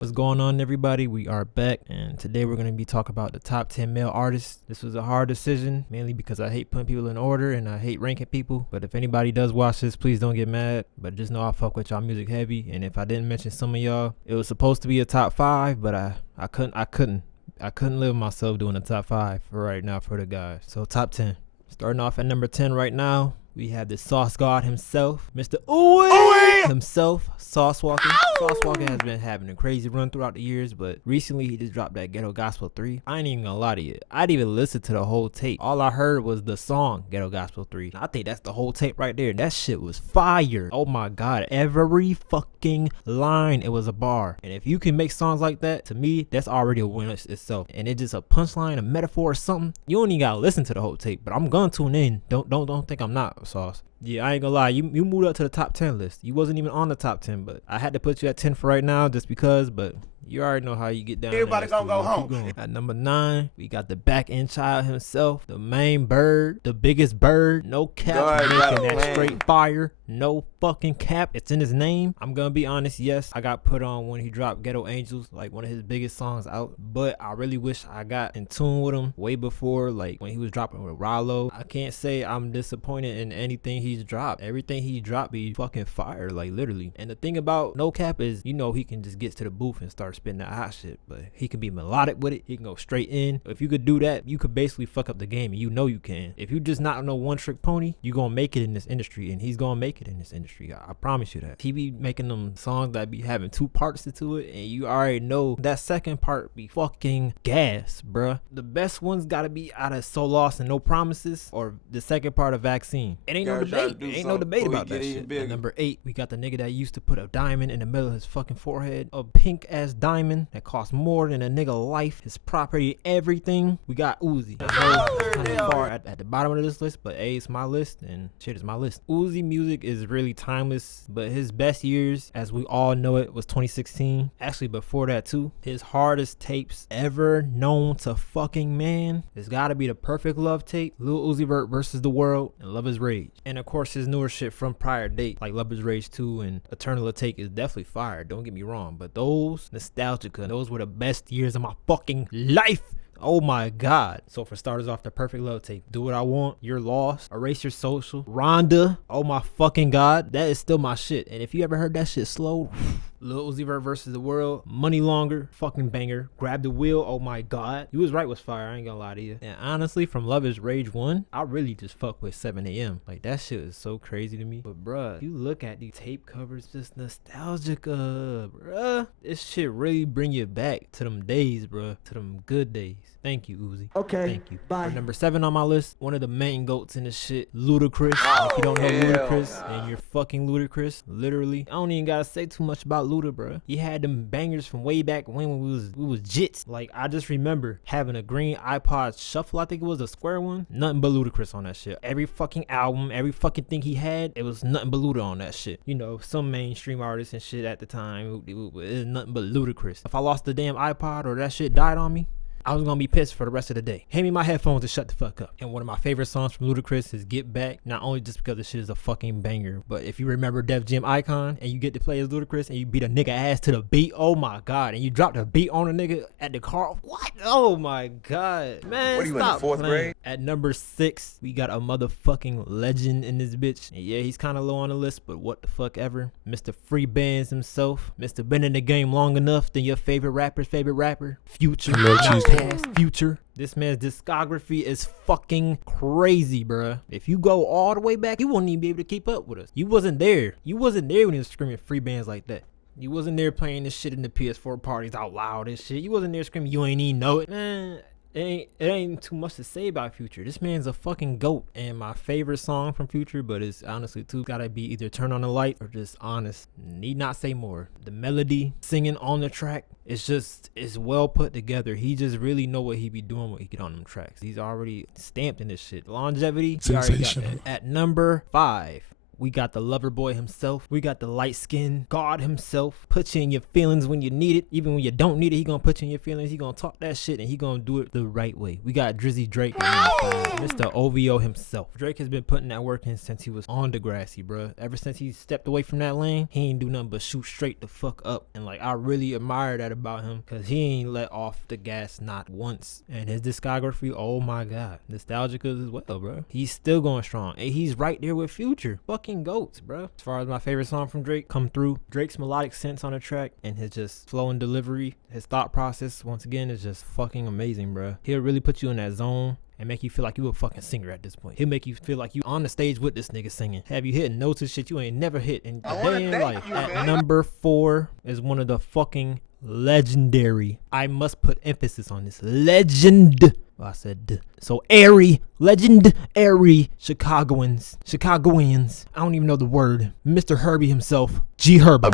What's going on, everybody? We are back, and today we're going to be talking about the top 10 male artists. This was a hard decision, mainly because I hate putting people in order and I hate ranking people. But if anybody does watch this, please don't get mad. But just know I fuck with y'all music heavy, and if I didn't mention some of y'all, it was supposed to be a top 5, but I couldn't live myself doing a top 5 for right now for the guys. So top 10. Starting off at number 10 right now, we have the sauce god himself, Mr. Ooey himself, saucewalka. Saucewalka has been having a crazy run throughout the years, but recently he just dropped that Ghetto Gospel 3. I ain't even gonna lie to you, I didn't even listen to the whole tape. All I heard was the song Ghetto Gospel 3. I think that's the whole tape right there. That shit was fire. Oh my god, every fucking line, it was a bar. And if you can make songs like that, to me, that's already a win itself. And it's just a punchline, a metaphor or something. You don't even gotta listen to the whole tape, but I'm gonna tune in. Don't think I'm not, Sauce. Yeah, I ain't gonna lie, you moved up to the top 10 list. You wasn't even on the top 10, but I had to put you at 10 for right now just because, but you already know how you get down. Everybody gonna go home. At number 9, we got the back end child himself, the main bird, the biggest bird, no cap, making that straight fire, no fucking cap. It's in his name. I'm gonna be honest, yes, I got put on when he dropped Ghetto Angels, like one of his biggest songs out, but I really wish I got in tune with him way before, like when he was dropping with Rollo. I can't say I'm disappointed in anything he's dropped. Everything he dropped be fucking fire, like literally. And the thing about no cap is, you know, he can just get to the booth and start spitting that hot shit, but he can be melodic with it. He can go straight in. If you could do that, you could basically fuck up the game, and you know you can. If you just not no one trick pony, you gonna make it in this industry, and he's gonna make it in this industry. I promise you that. He be making them songs that be having 2 parts to it, and you already know that second part be fucking gas, bruh. The best ones gotta be out of So Lost and No Promises, or the second part of Vaccine. It ain't no debate. Ain't no debate about that shit. At number 8, we got the nigga that used to put a diamond in the middle of his fucking forehead, a pink ass diamond that costs more than a nigga life, his property, everything. We got Uzi. Kind of far at the bottom of this list, but A, it's my list, and shit is my list. Uzi music is really timeless, but his best years, as we all know it, was 2016. Actually, before that too. His hardest tapes ever known to fucking man, it's gotta be the Perfect Love tape, liluzivert versus the World, and Love Is Rage. And of course, his newer shit from prior date, like Love Is Rage 2 and Eternal Take, is definitely fire, don't get me wrong, but those nostalgica, those were the best years of my fucking life. Oh my god. So for starters off, the Perfect Love tape, Do What I Want, You're Lost, Erase Your Social, Rhonda, oh my fucking god, that is still my shit. And if you ever heard that shit slow, Lil Uzi Vert versus the World, Money Longer, fucking banger, Grab the Wheel, oh my god, you was right, was fire, I ain't gonna lie to you. And honestly, from Love Is Rage 1, I really just fuck with 7 a.m. Like that shit is so crazy to me. But bruh, you look at these tape covers, just nostalgica, bruh. This shit really bring you back to them days, bruh, to them good days. Thank you, Uzi. Okay. Thank you. Bye. For number 7 on my list, one of the main goats in this shit, Ludacris. If you don't know Ludacris, and you're fucking Ludacris, literally, I don't even gotta say too much about Luda, bro. He had them bangers from way back when we was jits. Like, I just remember having a green iPod Shuffle, I think it was a square one. Nothing but Ludacris on that shit. Every fucking album, every fucking thing he had, it was nothing but Luda on that shit. You know, some mainstream artists and shit at the time, it was nothing but Ludacris. If I lost the damn iPod or that shit died on me, I was gonna be pissed for the rest of the day. Hand me my headphones and shut the fuck up. And one of my favorite songs from Ludacris is Get Back. Not only just because this shit is a fucking banger, but if you remember Def Jam Icon and you get to play as Ludacris and you beat a nigga ass to the beat, oh my god, and you drop the beat on a nigga at the car, what? Oh my god, man. What are you in the 4th grade? At number 6, we got a motherfucking legend in this bitch. And yeah, he's kind of low on the list, but what the fuck ever. Mr. Freedguysss himself. Mr. Been in the game long enough than your favorite rapper's favorite rapper. Future, not past, future. This man's discography is fucking crazy, bruh. If you go all the way back, you wouldn't even be able to keep up with us. You wasn't there. You wasn't there when he was screaming free bands like that. You wasn't there playing this shit in the PS4 parties out loud and shit. You wasn't there screaming, you ain't even know it. Man, it ain't too much to say about Future. This man's a fucking goat. And my favorite song from Future, but it's honestly too, gotta be either Turn on the Light or just Honest. Need not say more. The melody, singing on the track, it's well put together. He just really know what he be doing when he get on them tracks. He's already stamped in this shit. Longevity, he already got that. At number 5, We got the lover boy himself. We got the light skinned God himself. Put you in your feelings when you need it. Even when you don't need it, he gonna put you in your feelings. He gonna talk that shit and he gonna do it the right way. We got Drizzy Drake, Mr. OVO himself. Drake has been putting that work in since he was on Degrassi, bruh. Ever since he stepped away from that lane, he ain't do nothing but shoot straight the fuck up. And like, I really admire that about him, cause he ain't let off the gas not once. And his discography, oh my god, nostalgic as well, bro. He's still going strong, and he's right there with Future. Fucking goats, bro. As far as my favorite song from Drake, Come Through. Drake's melodic sense on the track and his just flow and delivery, his thought process, once again, is just fucking amazing, bro. He'll really put you in that zone and make you feel like you a fucking singer at this point. He'll make you feel like you on the stage with this nigga singing. Have you hitting notes and shit you ain't never hit in a day in life. At number 4 is one of the fucking legendary, I must put emphasis on this, legend. Well, I said so airy, legendary Chicagoans. I don't even know the word. Mr. Herbie himself, Gherbo.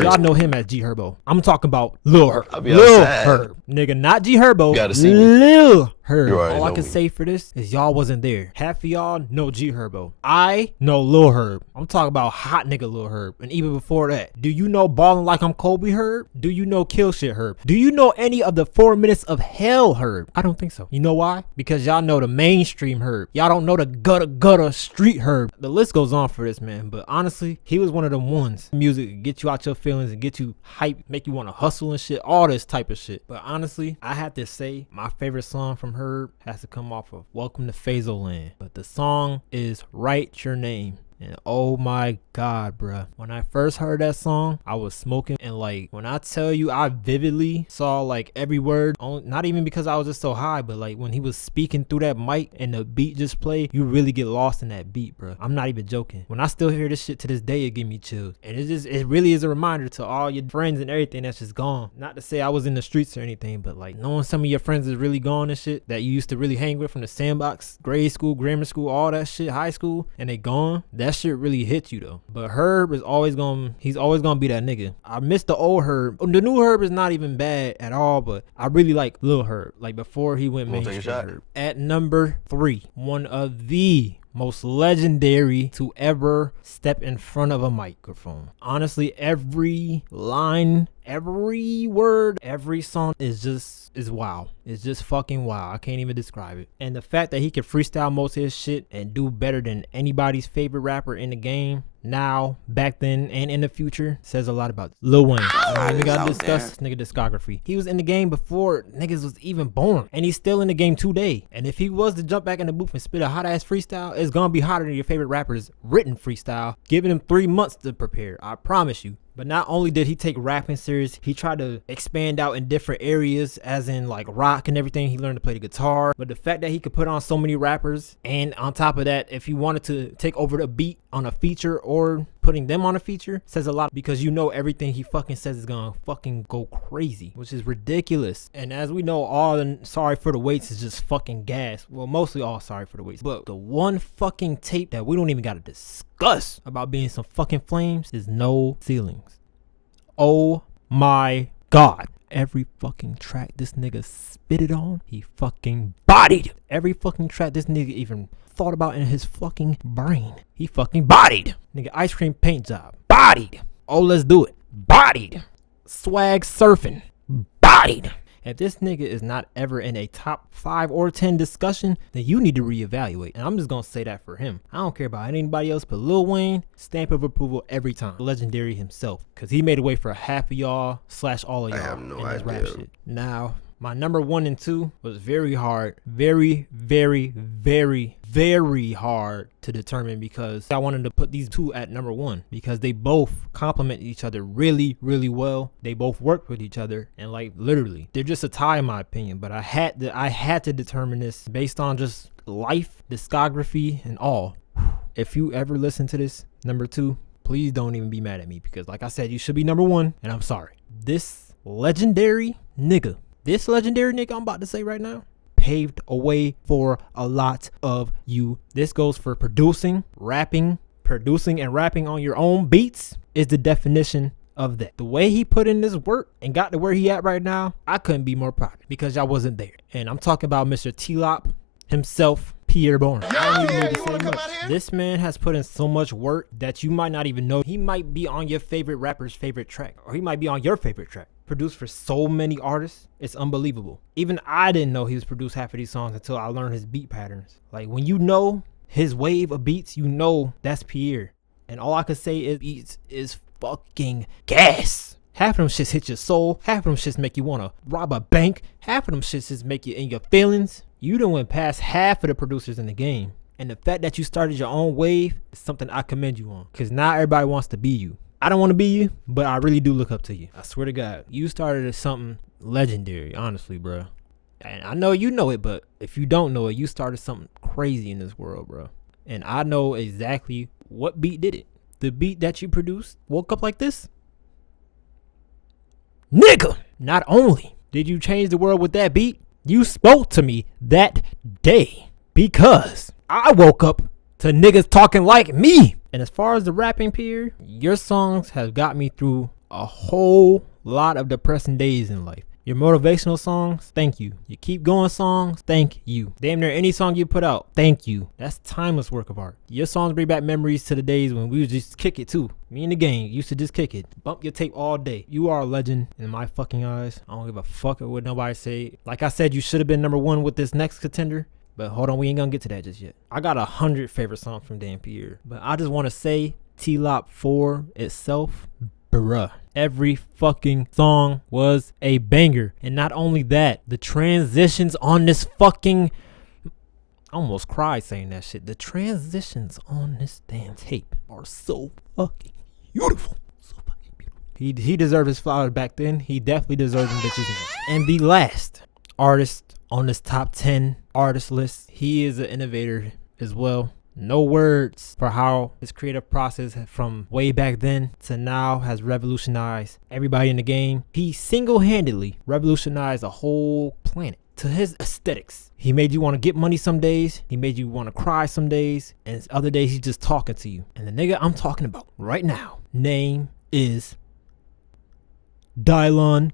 Y'all know him as Gherbo. I'm talking about Lil Herb, nigga, not Gherbo. Lil Herb. All I can say for this is y'all wasn't there. Half of y'all know Gherbo. I know Lil Herb. I'm talking about hot nigga Lil Herb. And even before that, do you know Ballin' Like I'm Kobe Herb? Do you know Kill Shit Herb? Do you know any of the 4 Minutes of Hell Herb? I don't think so. You know why? Because y'all know the mainstream Herb. Y'all don't know the gutter street Herb. The list goes on for this man, but honestly, he was one of them ones. Music get you out your feelings and get you hype, make you want to hustle and shit, all this type of shit. But honestly, I have to say my favorite song from Herb has to come off of Welcome to Phazoland. But the song is Write Your Name. And oh my god, bruh, when I first heard that song, I was smoking, and like, when I tell you, I vividly saw like every word, not even because I was just so high, but like when he was speaking through that mic and the beat just played, you really get lost in that beat, bruh. I'm not even joking. When I still hear this shit to this day, it give me chills. And it really is a reminder to all your friends and everything that's just gone. Not to say I was in the streets or anything, but like knowing some of your friends is really gone and shit that you used to really hang with from the sandbox, grade school, grammar school, all that shit, high school, and they gone. That shit really hit you though. But Herb is always gonna be that nigga. I miss the old Herb. The new Herb is not even bad at all, but I really like Lil Herb, like before he went mainstream Herb. At number 3, one of the most legendary to ever step in front of a microphone. Honestly, every line, every word, every song is wow. It's just fucking wow. I can't even describe it. And the fact that he can freestyle most of his shit and do better than anybody's favorite rapper in the game now, back then, and in the future says a lot about lilwayne. I even gotta discuss this nigga discography. He was in the game before niggas was even born, and he's still in the game today. And if he was to jump back in the booth and spit a hot ass freestyle, it's gonna be hotter than your favorite rapper's written freestyle. Giving him 3 months to prepare, I promise you. But not only did he take rapping serious, he tried to expand out in different areas, as in like rock and everything. He learned to play the guitar. But the fact that he could put on so many rappers, and on top of that, if he wanted to take over the beat on a feature or putting them on a feature, says a lot, because you know everything he fucking says is gonna fucking go crazy, which is ridiculous. And as we know, all the Sorry for the Waits is just fucking gas. Well, mostly all Sorry for the Waits. But the one fucking tape that we don't even gotta discuss about being some fucking flames is No Ceilings. Oh my god. Every fucking track this nigga spitted on, he fucking bodied. Every fucking track this nigga even thought about in his fucking brain, he fucking bodied. Nigga, Ice Cream Paint Job, bodied. Oh, Let's Do It, bodied. Swag Surfing, bodied. If this nigga is not ever in a top 5 or 10 discussion, then you need to reevaluate. And I'm just gonna say that for him. I don't care about anybody else but Lil Wayne, stamp of approval every time. Legendary himself, cause he made a way for half of y'all / all of y'all. I have no idea. Rap shit. Now, my number 1 and 2 was very hard, very hard to determine, because I wanted to put these 2 at number 1 because they both complement each other really well. They both work with each other, and like literally, they're just a tie in my opinion. But I had to determine this based on just life, discography, and all. If you ever listen to this, number 2, please don't even be mad at me, because like I said, you should be number 1, and I'm sorry. This legendary nigga I'm about to say right now paved a way for a lot of you. This goes for producing and rapping on your own beats is the definition of that. The way he put in this work and got to where he at right now, I couldn't be more proud because y'all wasn't there. And I'm talking about Mr. T-Lop himself, Pierre Bourne. I don't even need to say much. This man has put in so much work that you might not even know. He might be on your favorite rapper's favorite track, or he might be on your favorite track. Produced for so many artists, it's unbelievable. Even I didn't know he was produced half of these songs until I learned his beat patterns. Like when you know his wave of beats, you know that's Pierre. And all I could say is beats is fucking gas. Half of them shits hit your soul. Half of them shits make you want to rob a bank. Half of them shits just make you in your feelings. You done went past half of the producers in the game. And the fact that you started your own wave is something I commend you on. Because now everybody wants to be you. I don't want to be you, but I really do look up to you. I swear to God. You started as something legendary, honestly, bro. And I know you know it, but if you don't know it, you started something crazy in this world, bro. And I know exactly what beat did it. The beat that you produced woke up like this. Nigga, not only did you change the world with that beat, you spoke to me that day because I woke up to niggas talking like me. And as far as the rapping, Pierre, your songs have got me through a whole lot of depressing days in life. Your motivational songs, thank you. Your keep going songs, thank you. Damn near any song you put out, thank you. That's timeless work of art. Your songs bring back memories to the days when we would just kick it too. Me and the gang used to just kick it. Bump your tape all day. You are a legend in my fucking eyes. I don't give a fuck what nobody say. Like I said, you should have been #1 with this next contender. But hold on, we ain't gonna get to that just yet. I got 100 favorite songs from Dan Pierre. But I just want to say T-Lop 4 itself, bruh. Every fucking song was a banger. And not only that, the transitions on this fucking... I almost cried saying that shit. The transitions on this damn tape are so fucking beautiful. So fucking beautiful. He deserved his flowers back then. He definitely deserves them bitches now. And the last artist on this top 10 artist list, he is an innovator as well. No words for how his creative process from way back then to now has revolutionized everybody in the game. He single-handedly revolutionized a whole planet to his aesthetics. He made you want to get money some days. He made you want to cry some days. And other days he's just talking to you. And the nigga I'm talking about right now, name is Dylon.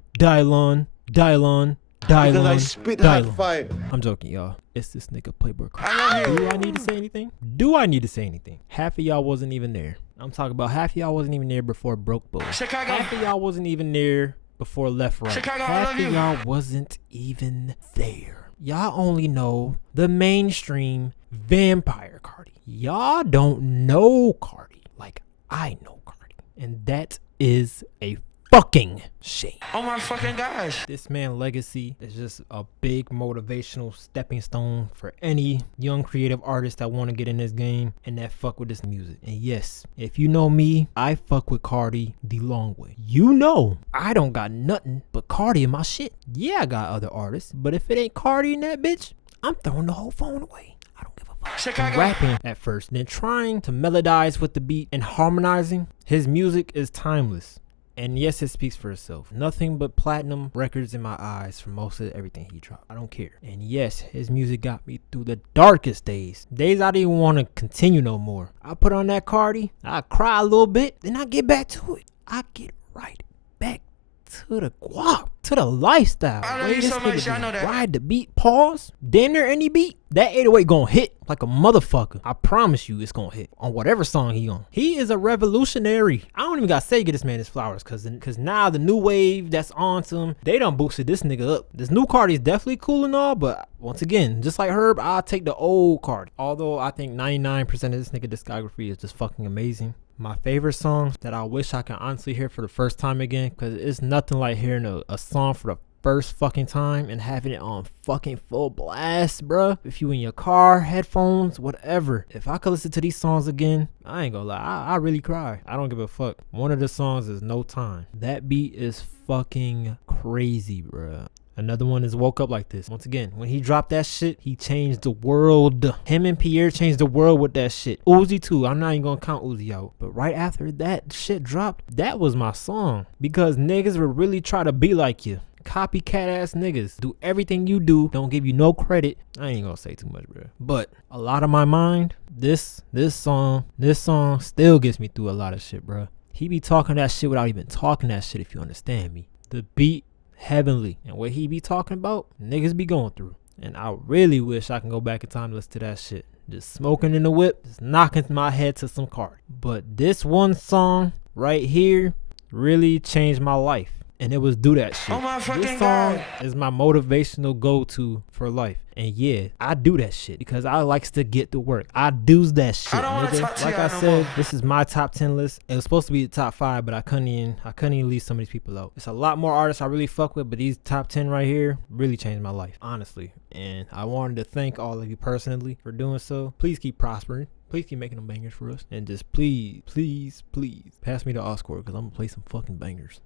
Because I spit hot fire. I'm joking, y'all. It's this nigga playboicarti. Do I need to say anything? Do I need to say anything? Half of y'all wasn't even there. I'm talking about half of y'all wasn't even there before Broke Boy. Chicago. Half of y'all wasn't even there before Left Right. Chicago, half of y'all wasn't even there. Y'all only know the mainstream vampire Carti. Y'all don't know Carti like I know Carti. And that is a fucking shame. Oh my fucking gosh. This man's legacy is just a big motivational stepping stone for any young creative artist that want to get in this game and that fuck with this music. And yes, if you know me, I fuck with Carti the long way. You know, I don't got nothing but Carti in my shit. Yeah, I got other artists, but if it ain't Carti in that bitch, I'm throwing the whole phone away. I don't give a fuck. Chicago. Rapping at first, then trying to melodize with the beat and harmonizing, his music is timeless. And yes, it speaks for itself. Nothing but platinum records in my eyes for most of everything he dropped. I don't care. And yes, his music got me through the darkest days. Days I didn't want to continue no more. I put on that Carti, I cry a little bit, then I get back to it. I get right back to the guap, to the lifestyle. I know you so much, I know that. Ride the beat, pause, damn near any beat. That 808 gonna hit like a motherfucker. I promise you it's gonna hit on whatever song he on. He is a revolutionary. I don't even gotta say get this man his flowers, cause now the new wave that's on to him, they done boosted this nigga up. This new Carti is definitely cool and all, but once again, just like Herb, I'll take the old Carti. Although I think 99% of this nigga discography is just fucking amazing. My favorite songs that I wish I can honestly hear for the first time again, because it's nothing like hearing a song for the first fucking time and having it on fucking full blast, bruh. If you in your car, headphones, whatever. If I could listen to these songs again, I ain't gonna lie, I really cry. I don't give a fuck. One of the songs is No Time. That beat is fucking crazy, bruh. Another one is Woke Up Like This. Once again, when he dropped that shit, he changed the world. Him and Pierre changed the world with that shit. Uzi too. I'm not even gonna count Uzi out. But right after that shit dropped, that was my song. Because niggas would really try to be like you. Copycat ass niggas. Do everything you do. Don't give you no credit. I ain't gonna say too much, bro. But a lot of my mind, this song still gets me through a lot of shit, bro. He be talking that shit without even talking that shit, if you understand me. The beat, heavenly. And what he be talking about, niggas be going through. And I really wish I can go back in time to listen to that shit. Just smoking in the whip, just knocking my head to some Carti. But this one song right here really changed my life. And it was Do That Shit. Oh my fucking this song God. is my motivational go-to for life. And yeah, I do that shit because I likes to get to work. I do's that shit, I don't wanna nigga. talk to Like y'all I no said, more. this is my top 10 list. It was supposed to be the top 5, but I couldn't even leave some of these people out. It's a lot more artists I really fuck with, but these top 10 right here really changed my life, honestly. And I wanted to thank all of you personally for doing so. Please keep prospering. Please keep making them bangers for us. And just please, please, please pass me the Oscar because I'm gonna play some fucking bangers.